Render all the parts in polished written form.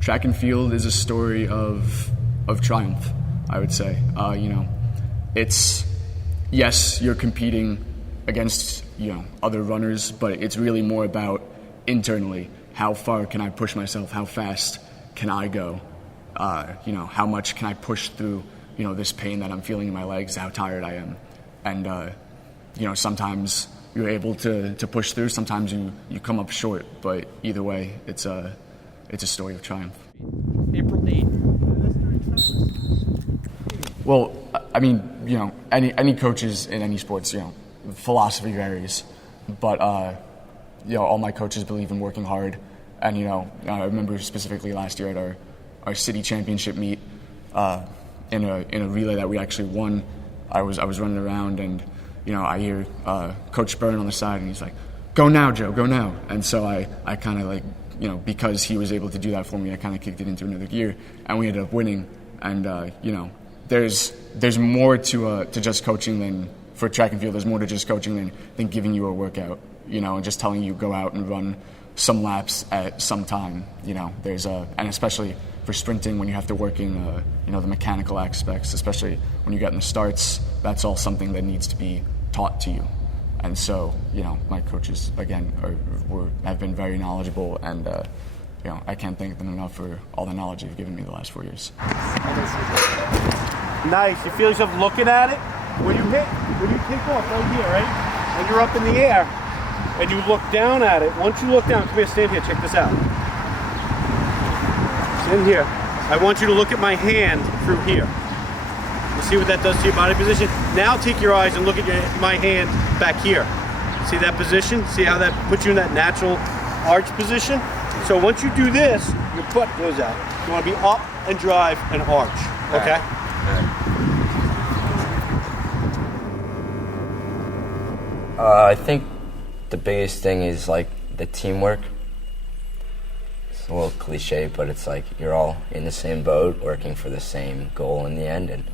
Track and field is a story of triumph, I would say. It's, yes, you're competing against, other runners, but it's really more about internally. How far can I push myself? How fast can I go? How much can I push through, this pain that I'm feeling in my legs, how tired I am. And, sometimes you're able to push through, sometimes you come up short, but either way, it's a story of triumph. April 8th. Well, I mean, any coaches in any sports, philosophy varies, but, all my coaches believe in working hard. And, I remember specifically last year at our city championship meet, in a relay that we actually won, I was running around and, I hear Coach Byrne on the side and he's like, "Go now, Joe, go now." And so I kind of because he was able to do that for me, I kind of kicked it into another gear and we ended up winning. And, there's more to just coaching than, for track and field, there's more to just coaching than giving you a workout, and just telling you go out and run some laps at some time. There's and especially for sprinting when you have to work in, the mechanical aspects, especially when you get in the starts, that's all something that needs to be taught to you. And so, my coaches, again, have been very knowledgeable, and, I can't thank them enough for all the knowledge they've given me the last 4 years. Nice. You feel yourself looking at it? When you take off right here, right? And you're up in the air, and you look down at it. Once you look down, come here, stand here, check this out. Stand here. I want you to look at my hand through here. You see what that does to your body position? Now take your eyes and look at my hand back here. See that position? See how that puts you in that natural arch position? So once you do this, your butt goes out. You want to be up and drive and arch, okay? I think the biggest thing is like the teamwork. It's a little cliche, but it's like you're all in the same boat working for the same goal in the end, and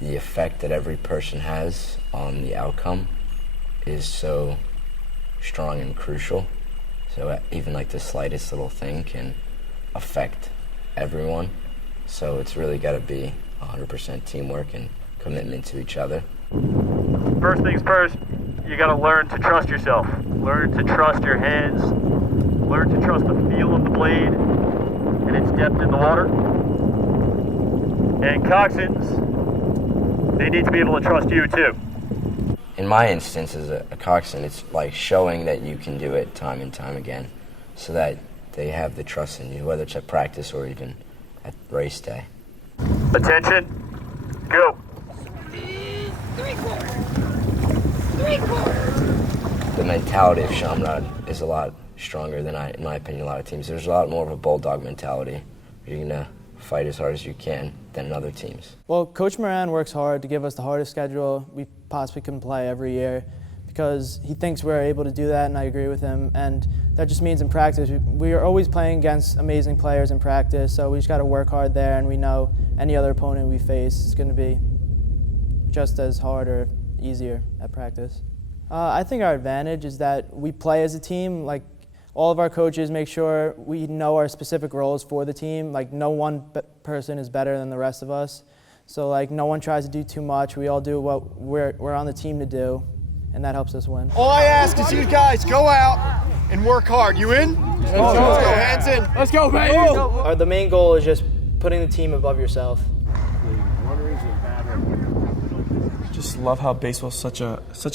the effect that every person has on the outcome is so strong and crucial. So even like the slightest little thing can affect everyone. So it's really got to be 100% teamwork and commitment to each other. First things first, you got to learn to trust yourself. Learn to trust your hands. Learn to trust the feel of the blade and its depth in the water. And coxswains, they need to be able to trust you too. In my instance as a coxswain, it's like showing that you can do it time and time again so that they have the trust in you, whether it's at practice or even at race day. Attention, go. The mentality of Chaminade is a lot stronger than, in my opinion, a lot of teams. There's a lot more of a bulldog mentality. You're going to fight as hard as you can than other teams. Well, Coach Moran works hard to give us the hardest schedule we possibly can play every year because he thinks we're able to do that, and I agree with him. And that just means in practice, we are always playing against amazing players in practice, so we just got to work hard there, and we know any other opponent we face is going to be just as hard or easier at practice. I think our advantage is that we play as a team. Like, all of our coaches make sure we know our specific roles for the team. Like, no one person is better than the rest of us. So, like, no one tries to do too much. We all do what we're on the team to do, and that helps us win. All I ask is you guys go out and work hard. You in? Let's go. Hands in. Let's go, baby! The main goal is just putting the team above yourself. Just love how baseball is such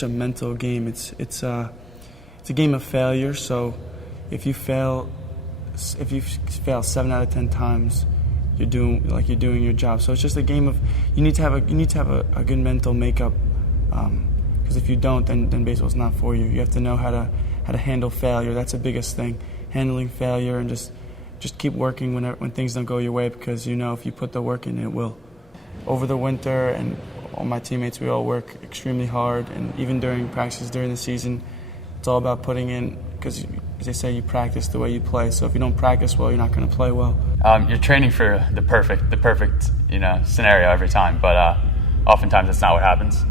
a mental game. It's a game of failure. So if you fail 7 out of 10 times, you're doing your job. So it's just a game of you need to have a good mental makeup. Because if you don't, then baseball's not for you. You have to know how to handle failure. That's the biggest thing, handling failure, and just keep working when things don't go your way, because if you put the work in, it will. Over the winter, and all my teammates, we all work extremely hard, and even during practices during the season, it's all about putting in, because as they say, you practice the way you play. So if you don't practice well, you're not going to play well. You're training for the perfect scenario every time, but oftentimes that's not what happens.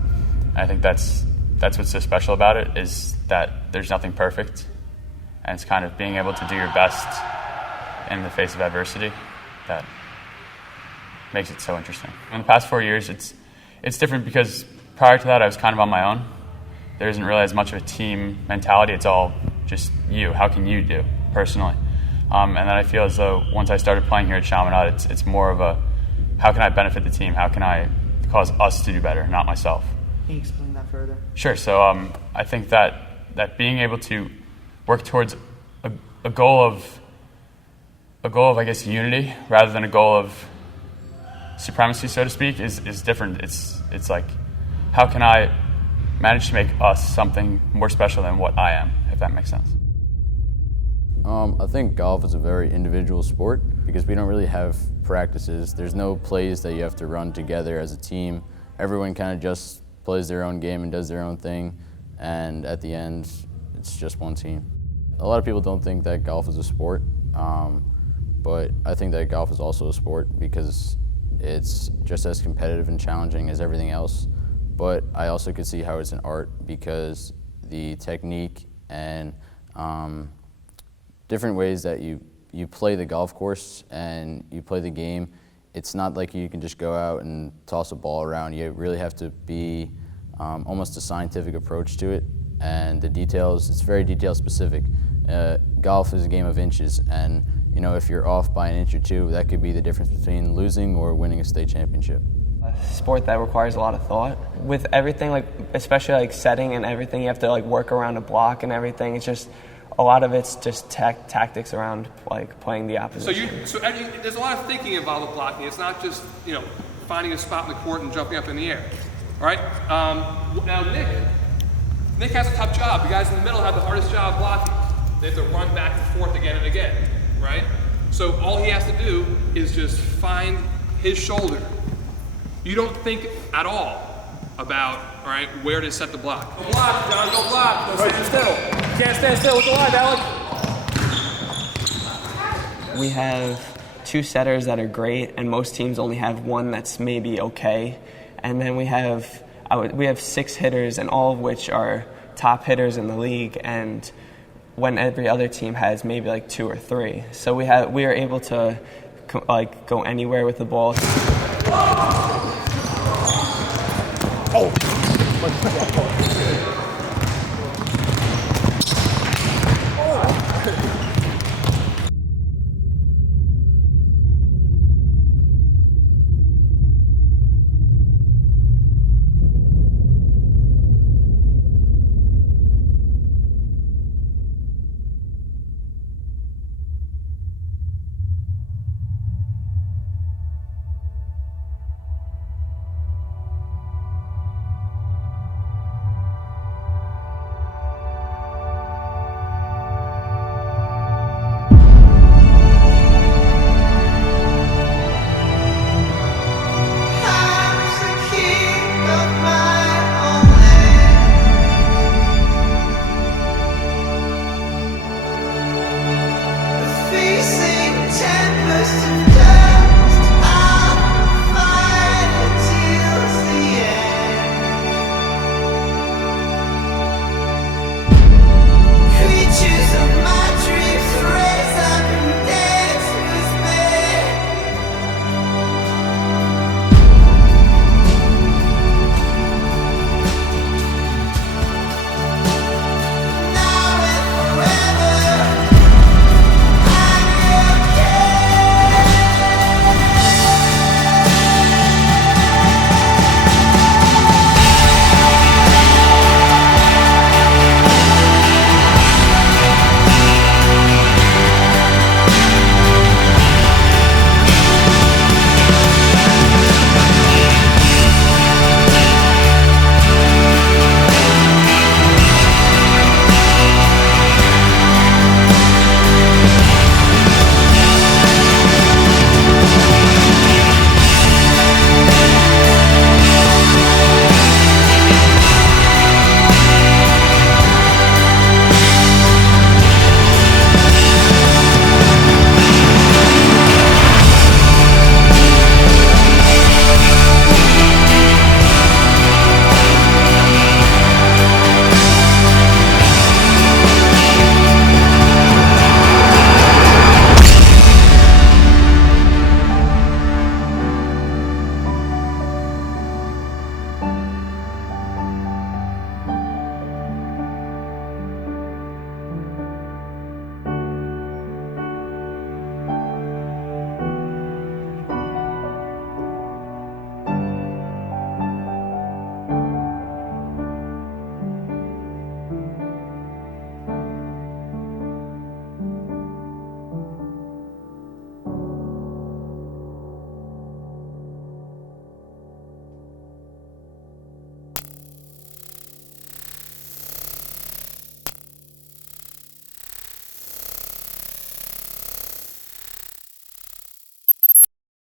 I think that's what's so special about it, is that there's nothing perfect. and it's kind of being able to do your best in the face of adversity that makes it so interesting. In the past 4 years, it's different because prior to that, I was kind of on my own. There isn't really as much of a team mentality. It's all just you. How can you do personally? And then I feel as though once I started playing here at Chaminade, it's more of a how can I benefit the team? How can I cause us to do better, not myself? Can you explain that further? Sure. So I think that being able to work towards a goal of I guess unity rather than a goal of supremacy, so to speak, is different. It's like how can I manage to make us something more special than what I am, if that makes sense. I think golf is a very individual sport because we don't really have practices. There's no plays that you have to run together as a team. Everyone kind of just plays their own game and does their own thing, and at the end, it's just one team. A lot of people don't think that golf is a sport, but I think that golf is also a sport because it's just as competitive and challenging as everything else. But I also could see how it's an art because the technique and different ways that you play the golf course and you play the game, it's not like you can just go out and toss a ball around. You really have to be almost a scientific approach to it, and the details, it's very detail specific. Golf is a game of inches, and if you're off by an inch or two, that could be the difference between losing or winning a state championship. A sport that requires a lot of thought. With everything, especially setting and everything, you have to work around a block and everything. It's just a lot of it's just tactics around playing the opposition. So there's a lot of thinking involved with blocking. It's not just finding a spot in the court and jumping up in the air. All right. Now Nick has a tough job. The guys in the middle have the hardest job blocking. They have to run back and forth again and again. Right. So all he has to do is just find his shoulder. You don't think at all about, all right, where to set the block. Go block, John, go block. Go stand still. You can't stand still with the line, Alec. We have 2 setters that are great, and most teams only have one that's maybe okay. And then we have 6 hitters, and all of which are top hitters in the league, and when every other team has maybe 2 or 3. So we are able to go anywhere with the ball. Oh!